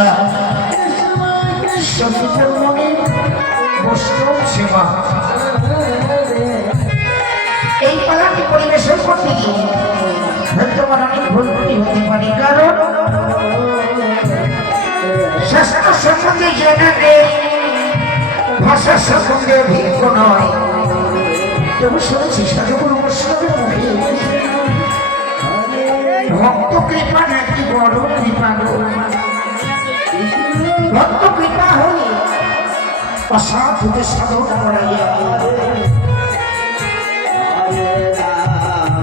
লীলা সত্যি বৈষ্ণব সেবা এই পালাটি পরিবেশন করতে গিয়ে তোমার অনেক ভুল ত্রুটি হতে পারে, কারণ শাস্ত্র সম্বন্ধে জানা নেই, ভাষা সম্বন্ধে অভিজ্ঞ নয়। তবু শুনেছি সাধুগুরু বৈষ্ণবের মুখে ভক্ত কৃপা নাকি বড় কৃপা গো। ভক্ত কৃপা হলে অসাধুতে সাধন করাইয়া,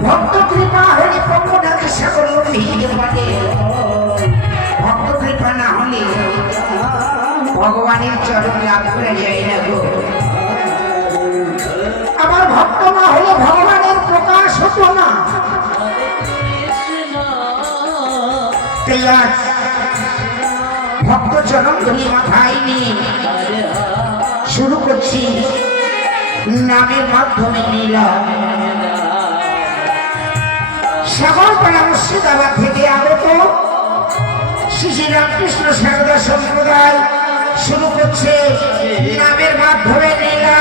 ভক্ত কৃপা হলে পঙ্গনাথে সাগর ভিজতে পারে, ভক্ত কৃপা না হলে ভগবানের চরণ লাভ করা যায় না গো। আবার ভক্ত না হলে ভগবানের প্রকাশ হতো না। ভক্ত চরণ ধরি মাথায় নিয়ে শুরু করছি নামের মাধ্যমে লীলা। সাগরপাড়া মুর্শিদাবাদ থেকে আগত শ্রী শ্রী রামকৃষ্ণ সারদা সম্প্রদায় শুরু করছে নামের মাধ্যমে লীলা।